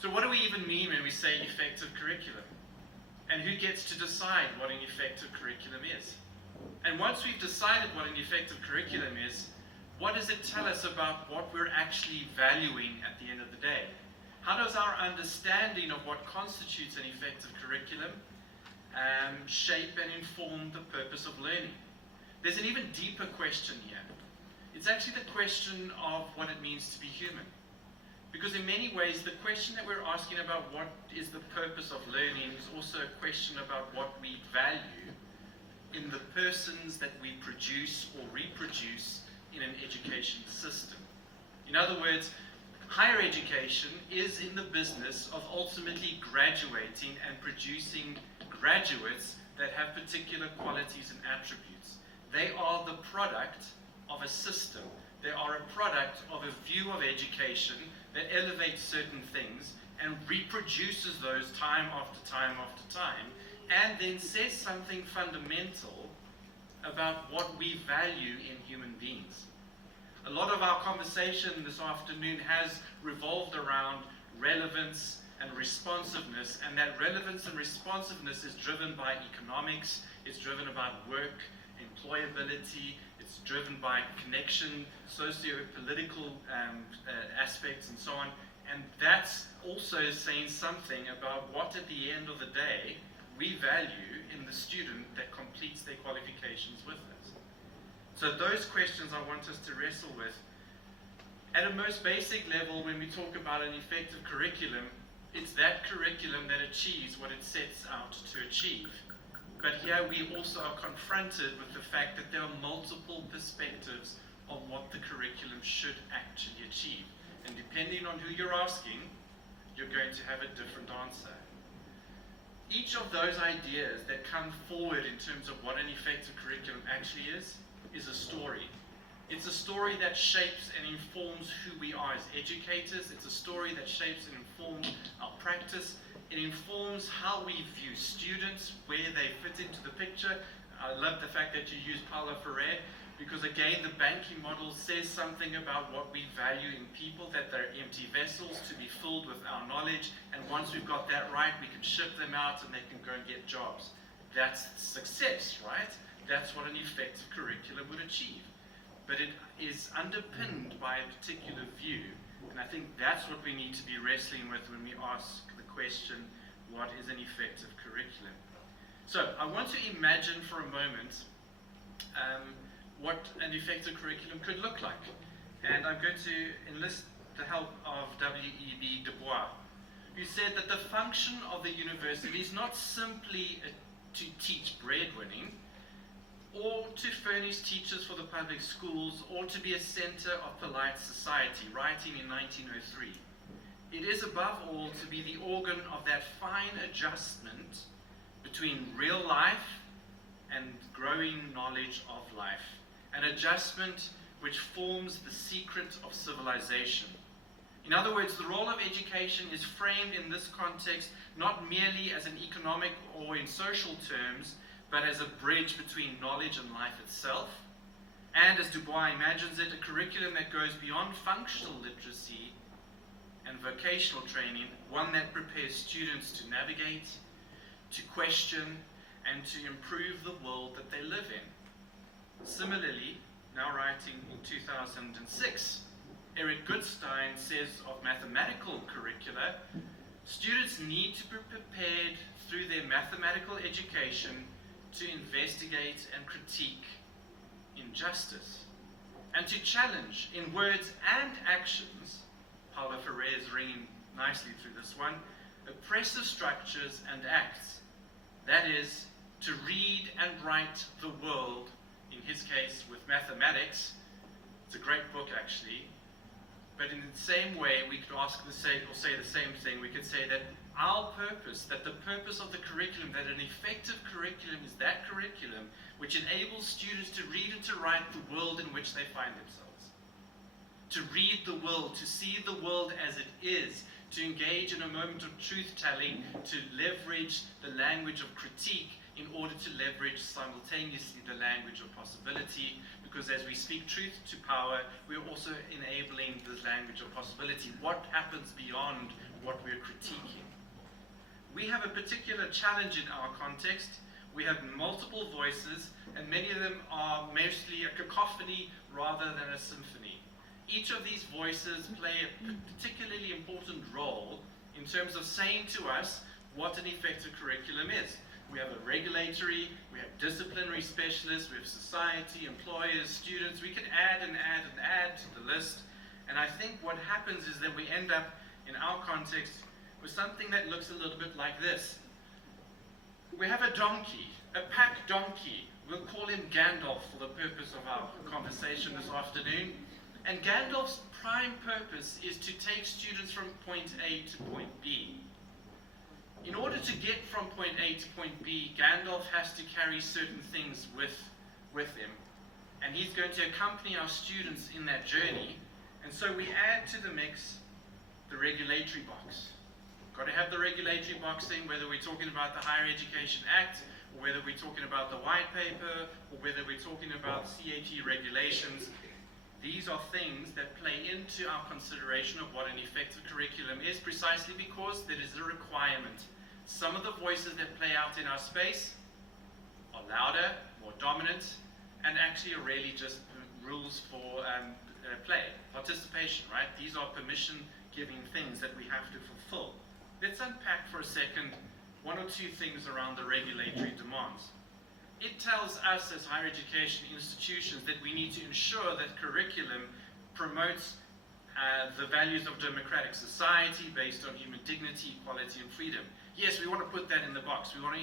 So what do we even mean when we say effective curriculum? And who gets to decide what an effective curriculum is? And once we've decided what an effective curriculum is, what does it tell us about what we're actually valuing at the end of the day? How does our understanding of what constitutes an effective curriculum shape and inform the purpose of learning? There's an even deeper question here. It's actually the question of what it means to be human. Because in many ways, the question that we're asking about what is the purpose of learning is also a question about what we value in the persons that we produce or reproduce in an education system. In other words, higher education is in the business of ultimately graduating and producing graduates that have particular qualities and attributes. They are the product of a system. They are a product of a view of education that elevates certain things and reproduces those time after time after time, and then says something fundamental about what we value in human beings. A lot of our conversation this afternoon has revolved around relevance and responsiveness, and that relevance and responsiveness is driven by economics, it's driven by work, employability, it's driven by connection, socio-political aspects and so on, and that's also saying something about what at the end of the day we value in the student that completes their qualifications with us. So those questions I want us to wrestle with. At a most basic level, when we talk about an effective curriculum, it's that curriculum that achieves what it sets out to achieve. But here we also are confronted with the fact that there are multiple perspectives of what the curriculum should actually achieve. And depending on who you're asking, you're going to have a different answer. Each of those ideas that come forward in terms of what an effective curriculum actually is a story. It's a story that shapes and informs who we are as educators. It's a story that shapes and informs our practice. It informs how we view students, where they fit into the picture. I love the fact that you use Paulo Freire, because again, the banking model says something about what we value in people, that they're empty vessels to be filled with our knowledge, and once we've got that right, we can ship them out and they can go and get jobs. That's success, right? That's what an effective curriculum would achieve. But it is underpinned by a particular view, and I think that's what we need to be wrestling with when we ask the question, what is an effective curriculum? So I want to imagine for a moment what an effective curriculum could look like. And I'm going to enlist the help of W.E.B. Du Bois, who said that the function of the university is not simply to teach breadwinning, or to furnish teachers for the public schools, or to be a center of polite society, writing in 1903. It is above all to be the organ of that fine adjustment between real life and growing knowledge of life, an adjustment which forms the secret of civilization. In other words, the role of education is framed in this context not merely as an economic or in social terms, but as a bridge between knowledge and life itself. And as Du Bois imagines it, a curriculum that goes beyond functional literacy and vocational training, one that prepares students to navigate, to question, and to improve the world that they live in. Similarly, now writing in 2006, Eric Goodstein says of mathematical curricula, students need to be prepared through their mathematical education to investigate and critique injustice, and to challenge in words and actions, Paulo Freire is ringing nicely through this one, oppressive structures and acts. That is, to read and write the world, in his case with mathematics. It's a great book actually, but in the same way we could say the same thing. We could say that our purpose, that the purpose of the curriculum, that an effective curriculum is that curriculum which enables students to read and to write the world in which they find themselves. To read the world, to see the world as it is, to engage in a moment of truth-telling, to leverage the language of critique in order to leverage simultaneously the language of possibility, because as we speak truth to power, we're also enabling the language of possibility. What happens beyond what we're critiquing. We have a particular challenge in our context. We have multiple voices, and many of them are mostly a cacophony rather than a symphony. Each of these voices play a particularly important role in terms of saying to us what an effective curriculum is. We have a regulatory, we have disciplinary specialists, we have society, employers, students. We can add and add and add to the list. And I think what happens is that we end up, in our context, with something that looks a little bit like this. We have a donkey, a pack donkey. We'll call him Gandalf for the purpose of our conversation this afternoon. And Gandalf's prime purpose is to take students from point A to point B. In order to get from point A to point B, Gandalf has to carry certain things with him. And he's going to accompany our students in that journey. And so we add to the mix the regulatory box. Got to have the regulatory box in, whether we're talking about the Higher Education Act, or whether we're talking about the white paper, or whether we're talking about CAT regulations. These are things that play into our consideration of what an effective curriculum is, precisely because there is a requirement. Some of the voices that play out in our space are louder, more dominant, and actually are really just rules for play, participation, right? These are permission-giving things that we have to fulfill. Let's unpack for a second one or two things around the regulatory demands. It tells us as higher education institutions that we need to ensure that curriculum promotes the values of democratic society based on human dignity, equality, and freedom. Yes, we want to put that in the box. We want to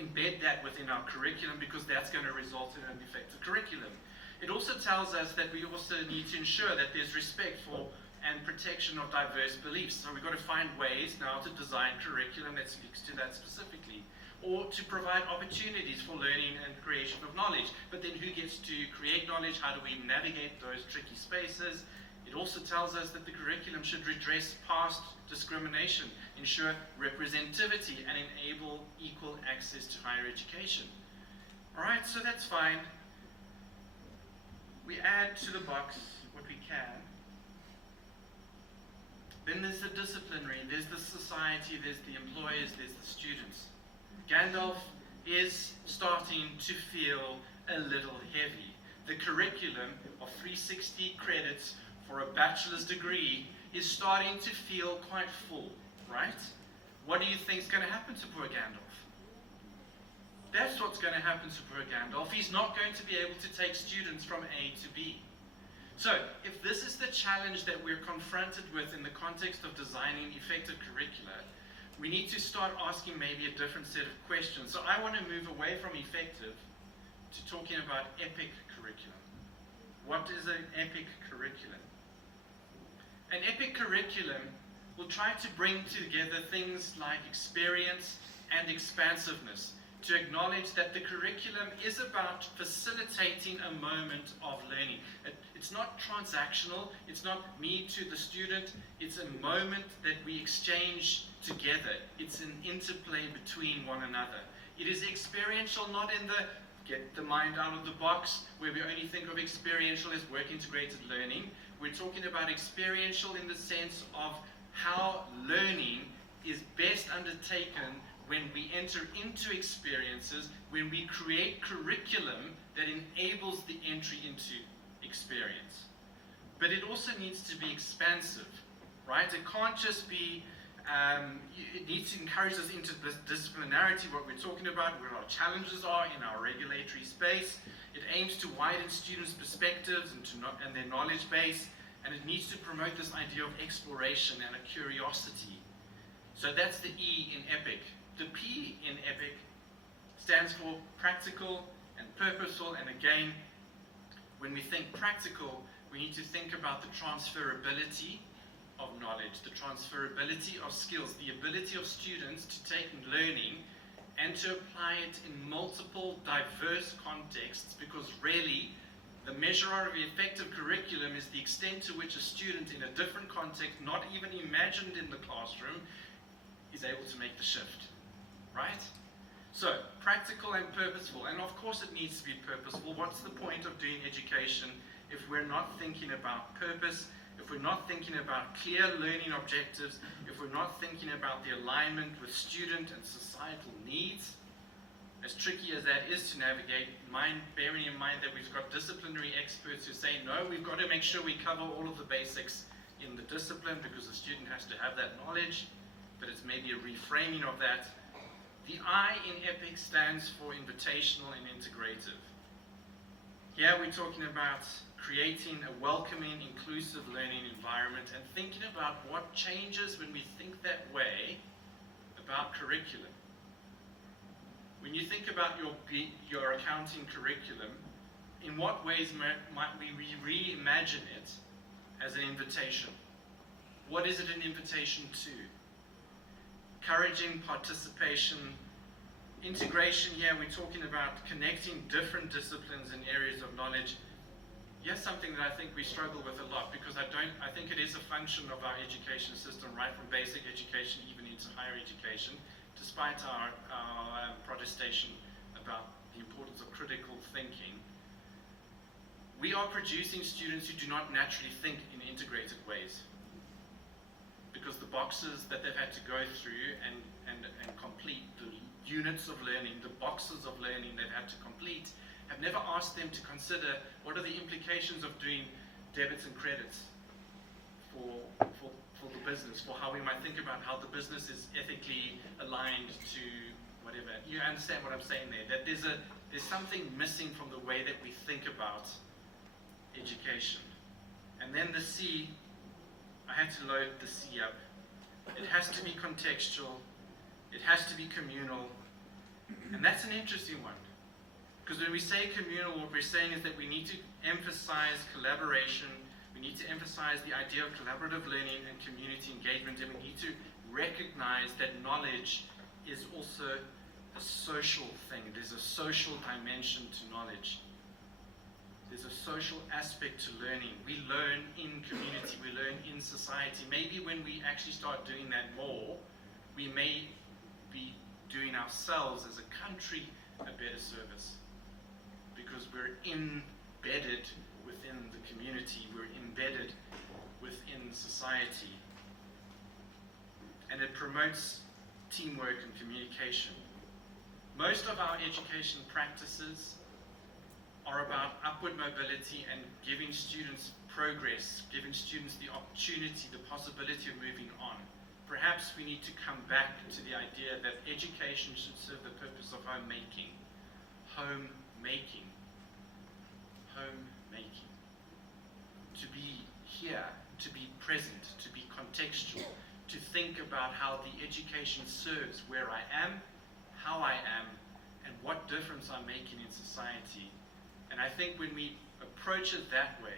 embed that within our curriculum because that's going to result in an effective curriculum. It also tells us that we also need to ensure that there's respect for and protection of diverse beliefs. So we've got to find ways now to design curriculum that speaks to that specifically, or to provide opportunities for learning and creation of knowledge. But then who gets to create knowledge? How do we navigate those tricky spaces? It also tells us that the curriculum should redress past discrimination, ensure representativity, and enable equal access to higher education. All right, so that's fine. We add to the box what we can. Then there's the disciplinary, there's the society, there's the employers, there's the students. Gandalf is starting to feel a little heavy. The curriculum of 360 credits for a bachelor's degree is starting to feel quite full, right? What do you think is going to happen to poor Gandalf? That's what's going to happen to poor Gandalf. He's not going to be able to take students from A to B. So, if this is the challenge that we're confronted with in the context of designing effective curricula, we need to start asking maybe a different set of questions. So I want to move away from effective to talking about epic curriculum. What is an epic curriculum? An epic curriculum will try to bring together things like experience and expansiveness, to acknowledge that the curriculum is about facilitating a moment of learning. It's not transactional, it's not me to the student, it's a moment that we exchange together. It's an interplay between one another. It is experiential, not in the get the mind out of the box, where we only think of experiential as work-integrated learning. We're talking about experiential in the sense of how learning is best undertaken when we enter into experiences, when we create curriculum that enables the entry into experience. But it also needs to be expansive, right? It can't just be, it needs to encourage us into this disciplinarity, what we're talking about, where our challenges are in our regulatory space. It aims to widen students' perspectives and their knowledge base, and it needs to promote this idea of exploration and a curiosity. So that's the E in EPIC. The P in EPIC stands for practical and purposeful, and again, when we think practical, we need to think about the transferability of knowledge, the transferability of skills, the ability of students to take learning and to apply it in multiple diverse contexts, because really the measure of effective curriculum is the extent to which a student in a different context, not even imagined in the classroom, is able to make the shift. Right? So, practical and purposeful. And of course it needs to be purposeful. What's the point of doing education if we're not thinking about purpose, if if we're not thinking about clear learning objectives, if we're not thinking about the alignment with student and societal needs, as tricky as that is to navigate, bearing in mind that we've got disciplinary experts who say, no, we've got to make sure we cover all of the basics in the discipline because the student has to have that knowledge, but it's maybe a reframing of that. The I in EPIC stands for invitational and integrative. Here we're talking about creating a welcoming, inclusive learning environment and thinking about what changes when we think that way about curriculum. When you think about your accounting curriculum, in what ways might we reimagine it as an invitation? What is it an invitation to? Encouraging participation, integration. Here we're talking about connecting different disciplines and areas of knowledge. Here's something that I think we struggle with a lot, because I think it is a function of our education system, right from basic education even into higher education, despite our protestation about the importance of critical thinking. We are producing students who do not naturally think in integrated ways, because the boxes that they've had to go through and complete, the units of learning, the boxes of learning they've had to complete, have never asked them to consider what are the implications of doing debits and credits for the business, for how we might think about how the business is ethically aligned to whatever. You understand what I'm saying there? That there's something missing from the way that we think about education. And then the C, I had to load the C up. It has to be contextual. It has to be communal. And that's an interesting one. Because when we say communal, what we're saying is that we need to emphasize collaboration. We need to emphasize the idea of collaborative learning and community engagement. And we need to recognize that knowledge is also a social thing. There's a social dimension to knowledge. There's a social aspect to learning. We learn in community, we learn in society. Maybe when we actually start doing that more, we may be doing ourselves as a country a better service, because we're embedded within the community, we're embedded within society. And it promotes teamwork and communication. Most of our education practices are about upward mobility and giving students progress, giving students the opportunity, the possibility of moving on. Perhaps we need to come back to the idea that education should serve the purpose of homemaking. Homemaking. Homemaking. To be here, to be present, to be contextual, to think about how the education serves where I am, how I am, and what difference I'm making in society. And I think when we approach it that way,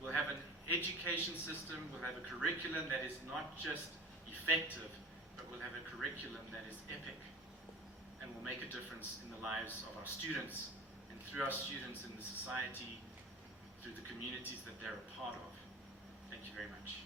we'll have an education system, we'll have a curriculum that is not just effective, but we'll have a curriculum that is epic and will make a difference in the lives of our students, and through our students in the society, through the communities that they're a part of. Thank you very much.